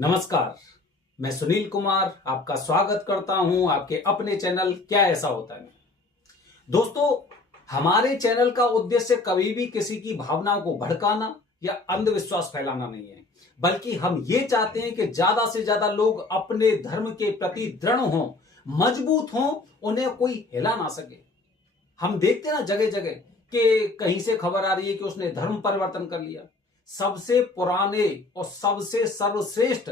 नमस्कार, मैं सुनील कुमार आपका स्वागत करता हूं आपके अपने चैनल क्या ऐसा होता है। दोस्तों, हमारे चैनल का उद्देश्य कभी भी किसी की भावनाओं को भड़काना या अंधविश्वास फैलाना नहीं है, बल्कि हम ये चाहते हैं कि ज्यादा से ज्यादा लोग अपने धर्म के प्रति दृढ़ हों, मजबूत हों, उन्हें कोई हिला ना सके। हम देखते हैं ना जगह जगह कि कहीं से खबर आ रही है कि उसने धर्म परिवर्तन कर लिया। सबसे पुराने और सबसे सर्वश्रेष्ठ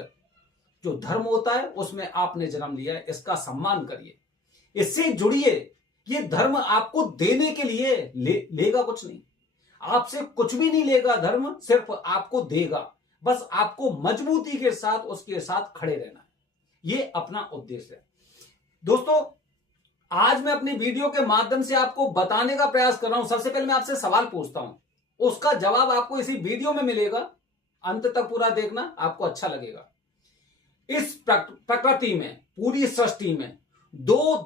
जो धर्म होता है उसमें आपने जन्म लिया है, इसका सम्मान करिए, इससे जुड़िए। ये धर्म आपको देने के लिए लेगा कुछ नहीं, आपसे कुछ भी नहीं लेगा। धर्म सिर्फ आपको देगा, बस आपको मजबूती के साथ उसके साथ खड़े रहना है। ये अपना उद्देश्य है। दोस्तों, आज मैं अपनी वीडियो के माध्यम से आपको बताने का प्रयास कर रहा हूं। सबसे पहले मैं आपसे सवाल पूछता हूं, उसका जवाब आपको इसी वीडियो में मिलेगा। अंत तक पूरा देखना, आपको अच्छा लगेगा। इस प्रकृति में, पूरी सृष्टि में दो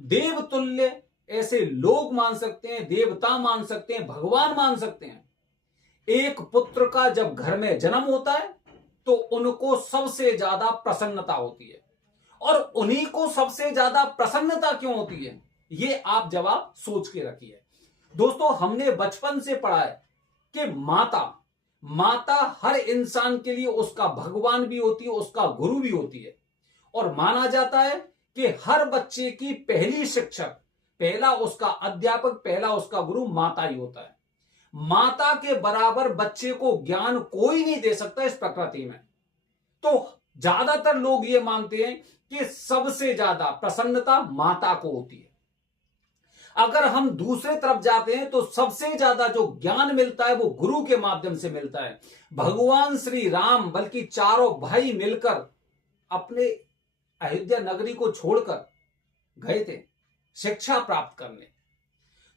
देवतुल्य ऐसे लोग मान सकते हैं, देवता मान सकते हैं, भगवान मान सकते हैं। एक पुत्र का जब घर में जन्म होता है तो उनको सबसे ज्यादा प्रसन्नता होती है। और उन्हीं को सबसे ज्यादा प्रसन्नता क्यों होती है, ये आप जवाब सोच के रखिए। दोस्तों, हमने बचपन से पढ़ा है कि माता हर इंसान के लिए उसका भगवान भी होती है, उसका गुरु भी होती है। और माना जाता है कि हर बच्चे की पहली शिक्षक, पहला उसका अध्यापक, पहला उसका गुरु माता ही होता है। माता के बराबर बच्चे को ज्ञान कोई नहीं दे सकता इस प्रकृति में। तो ज्यादातर लोग ये मानते हैं कि सबसे ज्यादा प्रसन्नता माता को होती है। अगर हम दूसरे तरफ जाते हैं तो सबसे ज्यादा जो ज्ञान मिलता है वो गुरु के माध्यम से मिलता है। भगवान श्री राम बल्कि चारों भाई मिलकर अपने अयोध्या नगरी को छोड़कर गए थे शिक्षा प्राप्त करने।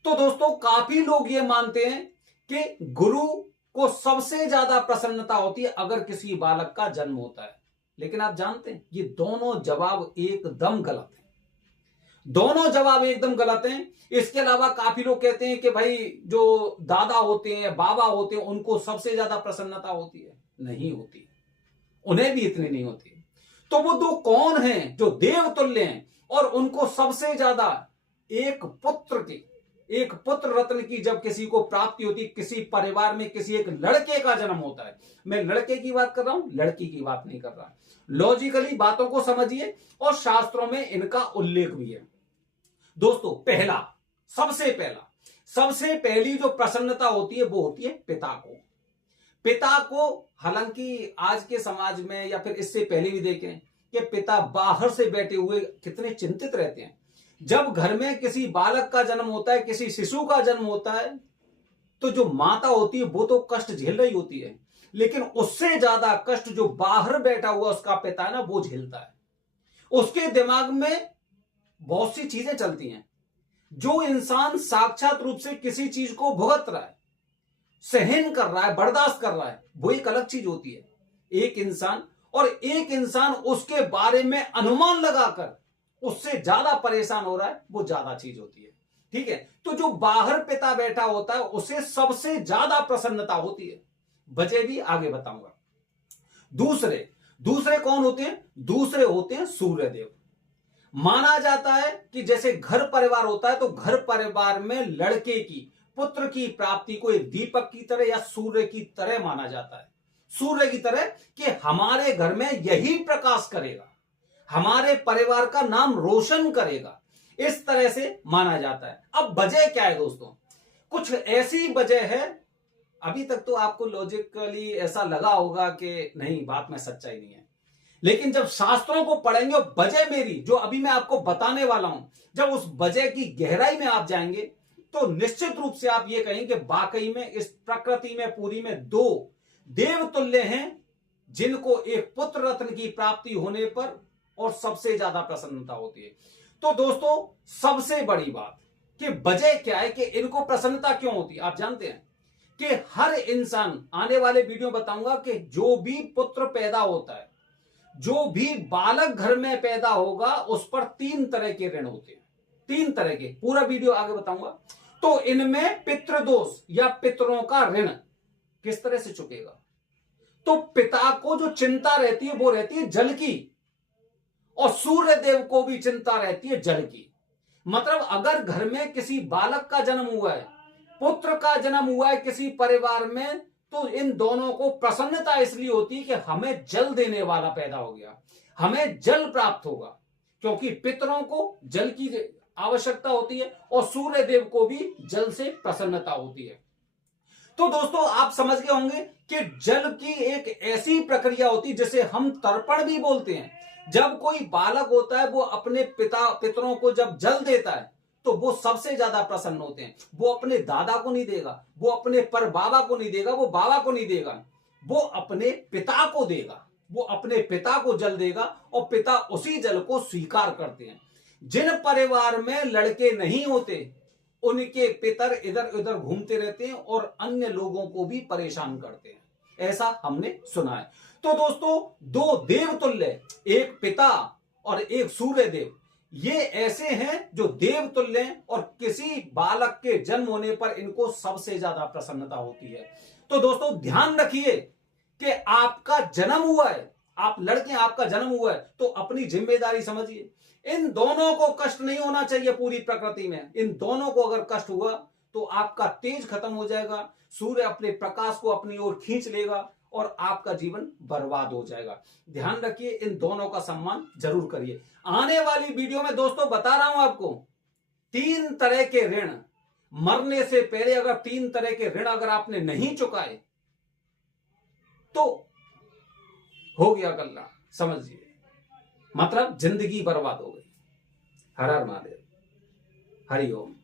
तो दोस्तों, काफी लोग ये मानते हैं कि गुरु को सबसे ज्यादा प्रसन्नता होती है अगर किसी बालक का जन्म होता है। लेकिन आप जानते हैं ये दोनों जवाब एकदम गलत है। दोनों जवाब एकदम गलत हैं। इसके अलावा काफी लोग कहते हैं कि भाई जो दादा होते हैं, बाबा होते हैं, उनको सबसे ज्यादा प्रसन्नता होती है। नहीं होती, उन्हें भी इतनी नहीं होती। तो वो दो कौन हैं जो देवतुल्य हैं और उनको सबसे ज्यादा एक पुत्र रत्न की जब किसी को प्राप्ति होती है, किसी परिवार में किसी एक लड़के का जन्म होता है। मैं लड़के की बात कर रहा हूं, लड़की की बात नहीं कर रहा। लॉजिकली बातों को समझिए, और शास्त्रों में इनका उल्लेख भी है। दोस्तों, सबसे पहली जो प्रसन्नता होती है वो होती है पिता को। हालांकि आज के समाज में या फिर इससे पहले भी देखें कि पिता बाहर से बैठे हुए कितने चिंतित रहते हैं। जब घर में किसी बालक का जन्म होता है, किसी शिशु का जन्म होता है, तो जो माता होती है वो तो कष्ट झेल रही होती है, लेकिन उससे ज्यादा कष्ट जो बाहर बैठा हुआ उसका पिता है ना, वो झेलता है। उसके दिमाग में बहुत सी चीजें चलती हैं। जो इंसान साक्षात रूप से किसी चीज को भुगत रहा है, सहन कर रहा है, बर्दाश्त कर रहा है, वो एक अलग चीज होती है। एक इंसान उसके बारे में अनुमान लगाकर उससे ज्यादा परेशान हो रहा है, वो ज्यादा चीज होती है। ठीक है, तो जो बाहर पिता बैठा होता है उसे सबसे ज्यादा प्रसन्नता होती है। वजह भी आगे बताऊंगा। दूसरे कौन होते हैं? दूसरे होते हैं सूर्यदेव। माना जाता है कि जैसे घर परिवार होता है तो घर परिवार में लड़के की, पुत्र की प्राप्ति को एक दीपक की तरह या सूर्य की तरह माना जाता है। सूर्य की तरह कि हमारे घर में यही प्रकाश करेगा, हमारे परिवार का नाम रोशन करेगा, इस तरह से माना जाता है। अब वजह क्या है दोस्तों? कुछ ऐसी वजह है, अभी तक तो आपको लॉजिकली ऐसा लगा होगा कि नहीं, बात में सच्चाई नहीं है। लेकिन जब शास्त्रों को पढ़ेंगे, वजह मेरी जो अभी मैं आपको बताने वाला हूं, जब उस वजह की गहराई में आप जाएंगे तो निश्चित रूप से आप ये कहेंगे वाकई में इस प्रकृति में पूरी में दो देवतुल्य हैं जिनको एक पुत्र रत्न की प्राप्ति होने पर और सबसे ज्यादा प्रसन्नता होती है। तो दोस्तों, सबसे बड़ी बात कि वजह क्या है कि इनको प्रसन्नता क्यों होती है, आप जानते हैं कि हर इंसान, आने वाले वीडियो बताऊंगा कि जो भी पुत्र पैदा होता है, जो भी बालक घर में पैदा होगा, उस पर 3 तरह के ऋण होते हैं। 3 तरह के, पूरा वीडियो आगे बताऊंगा। तो इनमें पितृदोष या पितरों का ऋण किस तरह से चुकेगा, तो पिता को जो चिंता रहती है वो रहती है जल की, और सूर्य देव को भी चिंता रहती है जल की। मतलब अगर घर में किसी बालक का जन्म हुआ है, पुत्र का जन्म हुआ है किसी परिवार में, तो इन दोनों को प्रसन्नता इसलिए होती है कि हमें जल देने वाला पैदा हो गया, हमें जल प्राप्त होगा, क्योंकि पितरों को जल की आवश्यकता होती है और सूर्य देव को भी जल से प्रसन्नता होती है। तो दोस्तों आप समझ गए होंगे कि जल की एक ऐसी प्रक्रिया होती है जिसे हम तर्पण भी बोलते हैं। जब कोई बालक होता है वो अपने पितरों को जब जल देता है तो वो सबसे ज्यादा प्रसन्न होते हैं। वो अपने दादा को नहीं देगा, वो अपने पर बाबा को नहीं देगा, वो बाबा को नहीं देगा, वो अपने पिता को देगा, वो अपने पिता को जल देगा और पिता उसी जल को स्वीकार करते हैं। जिन परिवार में लड़के नहीं होते उनके पितर इधर उधर घूमते रहते हैं और अन्य लोगों को भी परेशान करते हैं, ऐसा हमने सुना है। तो दोस्तों दो देवतुल्य, एक पिता और एक सूर्य देव, ये ऐसे हैं जो देवतुल्य हैं और किसी बालक के जन्म होने पर इनको सबसे ज्यादा प्रसन्नता होती है। तो दोस्तों ध्यान रखिए कि आपका जन्म हुआ है, आप लड़के आपका जन्म हुआ है तो अपनी जिम्मेदारी समझिए। इन दोनों को कष्ट नहीं होना चाहिए पूरी प्रकृति में। इन दोनों को अगर कष्ट हुआ तो आपका तेज खत्म हो जाएगा, सूर्य अपने प्रकाश को अपनी ओर खींच लेगा और आपका जीवन बर्बाद हो जाएगा। ध्यान रखिए, इन दोनों का सम्मान जरूर करिए। आने वाली वीडियो में दोस्तों बता रहा हूं आपको 3 तरह के ऋण, मरने से पहले अगर 3 तरह के ऋण अगर आपने नहीं चुकाए तो हो गया कल्ला, समझिए, मतलब जिंदगी बर्बाद हो गई। हर हर महादेव, हरि ओम।